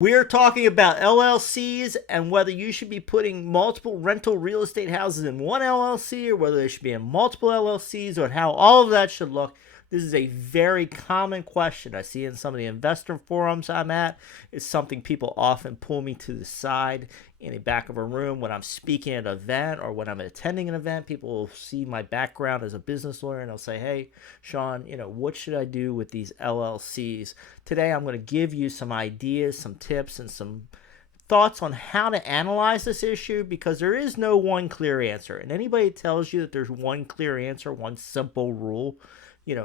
We are talking about LLCs and whether you should be putting multiple rental real estate houses in one LLC or whether they should be in multiple LLCs or how all of that should look. This is a very common question I see in some of the investor forums I'm at. It's something people often pull me to the side in the back of a room when I'm speaking at an event or when I'm attending an event. People will see my background as a business lawyer and they'll say, hey, Shawn, what should I do with these LLCs? Today, I'm going to give you some ideas, some tips, and some thoughts on how to analyze this issue because there is no one clear answer. And anybody tells you that there's one clear answer, one simple rule,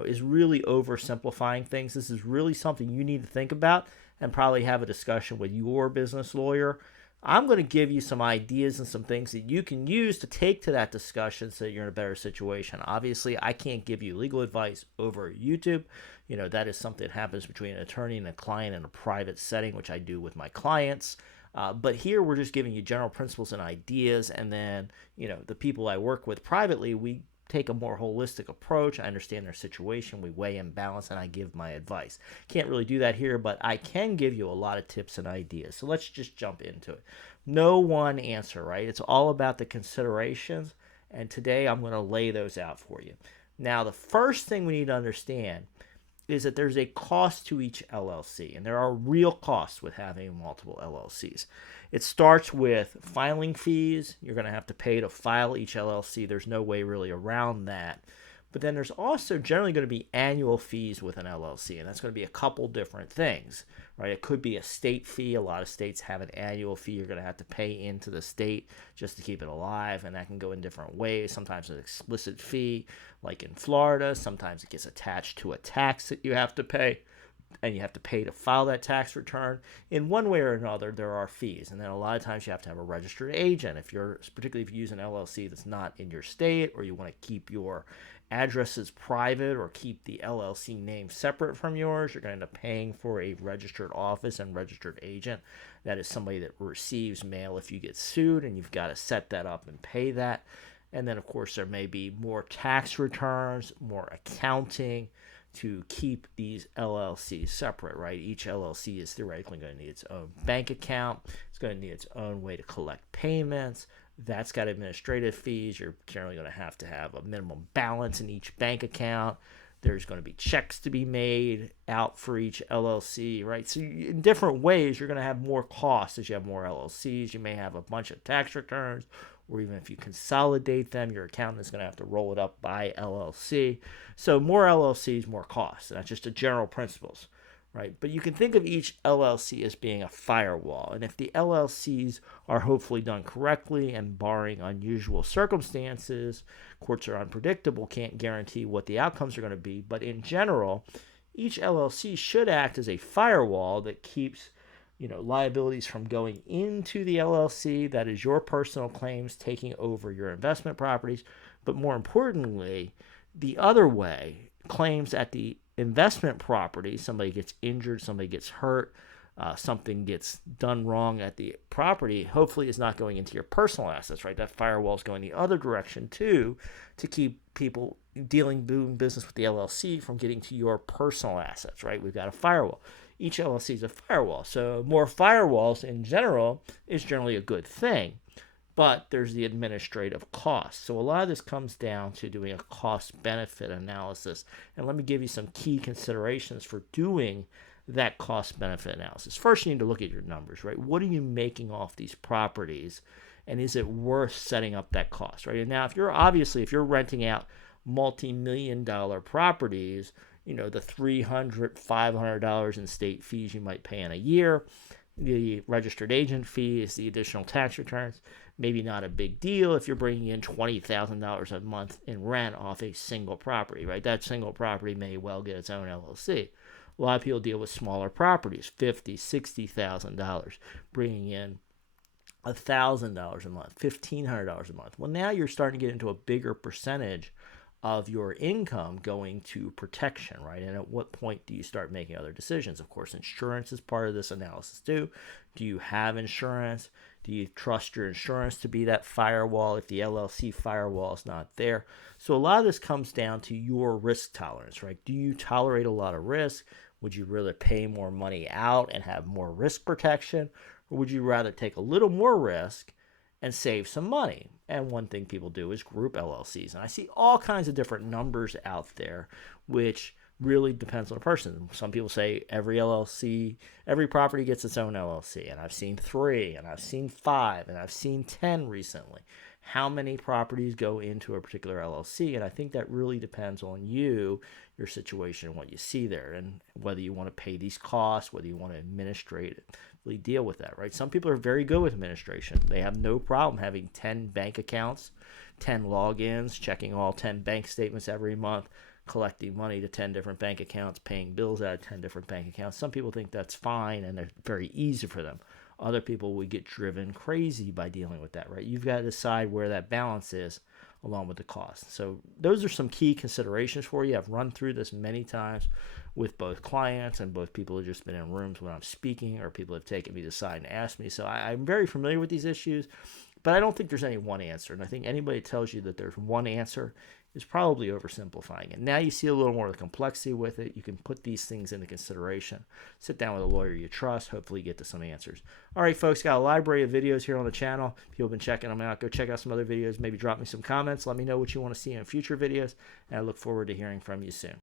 is really oversimplifying things. This is really something you need to think about and probably have a discussion with your business lawyer. I'm going to give you some ideas and some things that you can use to take to that discussion so that you're in a better situation. Obviously, I can't give you legal advice over YouTube. That is something that happens between an attorney and a client in a private setting, which I do with my clients. But here we're just giving you general principles and ideas. And then, the people I work with privately, we take a more holistic approach. I understand their situation. We weigh and balance, and I give my advice. Can't really do that here, but I can give you a lot of tips and ideas. So let's just jump into it. No one answer, right? It's all about the considerations, and today I'm going to lay those out for you. Now, the first thing we need to understand is that there's a cost to each LLC, and there are real costs with having multiple LLCs. It starts with filing fees. You're going to have to pay to file each LLC. There's no way really around that. But then there's also generally going to be annual fees with an LLC, and that's going to be a couple different things, right? It could be a state fee. A lot of states have an annual fee you're going to have to pay into the state just to keep it alive, and that can go in different ways. Sometimes an explicit fee, like in Florida. Sometimes it gets attached to a tax that you have to pay, and you have to pay to file that tax return. In one way or another, there are fees, and then a lot of times you have to have a registered agent. Particularly if you use an LLC that's not in your state, or you want to keep your addresses private or keep the LLC name separate from yours, you're going to end up paying for a registered office and registered agent. That is somebody that receives mail if you get sued, and you've got to set that up and pay that. And then, of course, there may be more tax returns, more accounting to keep these LLCs separate, right? Each LLC is theoretically going to need its own bank account. It's going to need its own way to collect payments. That's got administrative fees. You're generally going to have a minimum balance in each bank account. There's going to be checks to be made out for each LLC, right? So in different ways, you're going to have more costs as you have more LLCs. You may have a bunch of tax returns, or even if you consolidate them, your accountant is going to have to roll it up by LLC. So more LLCs, more costs. That's just a general principles, right? But you can think of each LLC as being a firewall. And if the LLCs are hopefully done correctly and barring unusual circumstances, courts are unpredictable, can't guarantee what the outcomes are going to be. But in general, each LLC should act as a firewall that keeps liabilities from going into the LLC, that is your personal claims taking over your investment properties, but more importantly, the other way, claims at the investment property, somebody gets injured, somebody gets hurt, something gets done wrong at the property, hopefully is not going into your personal assets, right? That firewall is going the other direction too, to keep people doing business with the LLC from getting to your personal assets, right? We've got a firewall. Each LLC is a firewall. So more firewalls in general is generally a good thing, but there's the administrative cost. So a lot of this comes down to doing a cost-benefit analysis. And let me give you some key considerations for doing that cost-benefit analysis. First, you need to look at your numbers, right? What are you making off these properties? And is it worth setting up that cost, right? And now, if you're renting out multi-million-dollar properties, the $300, $500 in state fees you might pay in a year, the registered agent fees, the additional tax returns, maybe not a big deal if you're bringing in $20,000 a month in rent off a single property, right? That single property may well get its own LLC. A lot of people deal with smaller properties, $50,000, $60,000, bringing in $1,000 a month, $1,500 a month. Well, now you're starting to get into a bigger percentage of your income going to protection, right? And at what point do you start making other decisions? Of course, insurance is part of this analysis too. Do you have insurance? Do you trust your insurance to be that firewall if the LLC firewall is not there? So a lot of this comes down to your risk tolerance, right? Do you tolerate a lot of risk? Would you rather pay more money out and have more risk protection, or would you rather take a little more risk and save some money? And one thing people do is group LLCs. And I see all kinds of different numbers out there, which really depends on the person. Some people say every LLC, every property gets its own LLC. And I've seen 3, and I've seen 5, and I've seen 10 recently. How many properties go into a particular LLC? And I think that really depends on you, your situation, and what you see there, and whether you want to pay these costs, whether you want to administratively deal with that, right? Some people are very good with administration. They have no problem having 10 bank accounts, 10 logins, checking all 10 bank statements every month, collecting money to 10 different bank accounts, paying bills out of 10 different bank accounts. Some people think that's fine and it's very easy for them. Other people would get driven crazy by dealing with that, right? You've got to decide where that balance is along with the cost. So those are some key considerations for you. I've run through this many times with both clients and both people who have just been in rooms when I'm speaking, or people have taken me to the side and asked me. So I'm very familiar with these issues, but I don't think there's any one answer. And I think anybody that tells you that there's one answer is probably oversimplifying it. Now you see a little more of the complexity with it. You can put these things into consideration. Sit down with a lawyer you trust. Hopefully get to some answers. All right, folks, got a library of videos here on the channel. People have been checking them out. Go check out some other videos. Maybe drop me some comments. Let me know what you want to see in future videos. And I look forward to hearing from you soon.